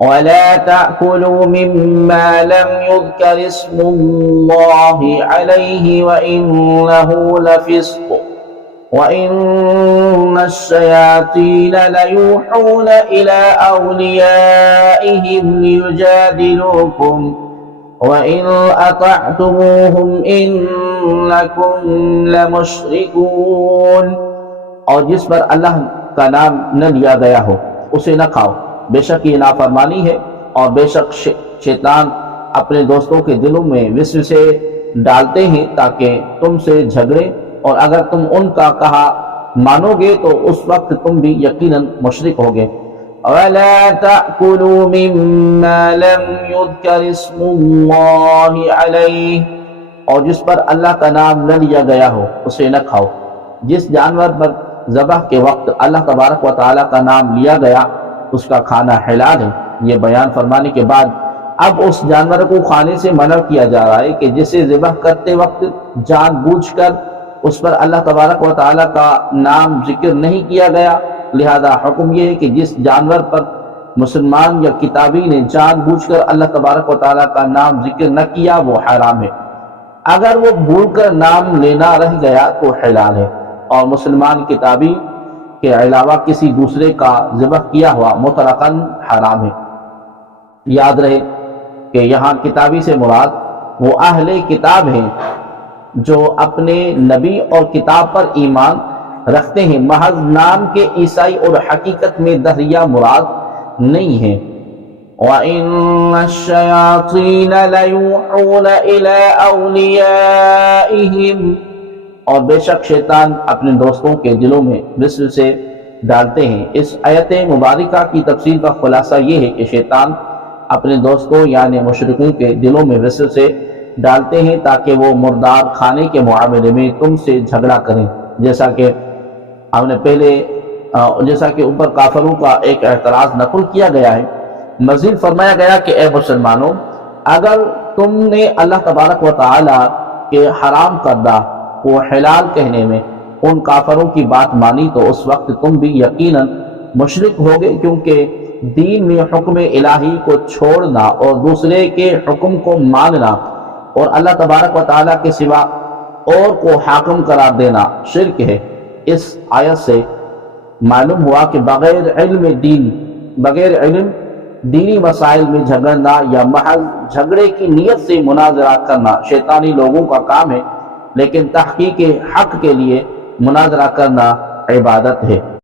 ولا تأكلوا مما لم يذكر اسم الله عليه وإنه لفسق وإن الشياطين ليوحون إلى أوليائهم ليجادلوكم وَإِنْ أَطَعْتُمُوهُمْ إِنَّكُمْ لَمُشْرِكُونَ۔ اور جس پر اللہ کا نام نہ لیا گیا ہو اسے نہ کھاؤ، بے شک یہ نافرمانی ہے، اور بے شک شیطان اپنے دوستوں کے دلوں میں وسوسے ڈالتے ہیں تاکہ تم سے جھگڑے، اور اگر تم ان کا کہا مانو گے تو اس وقت تم بھی یقیناً مشرک ہوگے۔ وَلَا تَأْكُلُوا مِمَّا لَمْ يُذْكَرِ اسْمُ اللَّهِ عَلَيْهِ، اور جس پر اللہ کا نام نہ لیا گیا ہو اسے نہ کھاؤ۔ جس جانور پر ذبح کے وقت اللہ تبارک و تعالیٰ کا نام لیا گیا اس کا کھانا حلال ہے۔ یہ بیان فرمانے کے بعد اب اس جانور کو کھانے سے منع کیا جا رہا ہے کہ جسے ذبح کرتے وقت جان بوجھ کر اس پر اللہ تبارک و تعالیٰ کا نام ذکر نہیں کیا گیا، لہذا حکم یہ ہے کہ جس جانور پر مسلمان یا کتابی نے جان بوجھ کر اللہ تبارک و تعالیٰ کا نام ذکر نہ کیا وہ حرام ہے، اگر وہ بھول کر نام لینا رہ گیا تو حلال ہے، اور مسلمان کتابی کے علاوہ کسی دوسرے کا ذبح کیا ہوا مطلقاً حرام ہے۔ یاد رہے کہ یہاں کتابی سے مراد وہ اہل کتاب ہیں جو اپنے نبی اور کتاب پر ایمان رکھتے ہیں، محض نام کے عیسائی اور حقیقت میں دہریہ مراد نہیں ہیں۔ وَإِنَّ الشَّيَاطِينَ لَيُوحُونَ إِلَىٰ أَوْلِيَائِهِمْ، اور بے شک شیطان اپنے دوستوں کے دلوں میں وسوسے ڈالتے ہیں۔ اس آیت مبارکہ کی تفسیر کا خلاصہ یہ ہے کہ شیطان اپنے دوستوں یعنی مشرکوں کے دلوں میں وسوسے ڈالتے ہیں تاکہ وہ مردار کھانے کے معاملے میں تم سے جھگڑا کریں، جیسا کہ اوپر کافروں کا ایک اعتراض نقل کیا گیا ہے۔ مزید فرمایا گیا کہ اے مسلمانوں، اگر تم نے اللہ تبارک و تعالی کے حرام کردہ کو حلال کہنے میں ان کافروں کی بات مانی تو اس وقت تم بھی یقیناً مشرک ہوگے، کیونکہ دین میں حکم الہی کو چھوڑنا اور دوسرے کے حکم کو ماننا اور اللہ تبارک و تعالی کے سوا اور کو حاکم قرار دینا شرک ہے۔ اس آیت سے معلوم ہوا کہ بغیر علم دینی مسائل میں جھگڑنا یا محض جھگڑے کی نیت سے مناظرہ کرنا شیطانی لوگوں کا کام ہے، لیکن تحقیق حق کے لیے مناظرہ کرنا عبادت ہے۔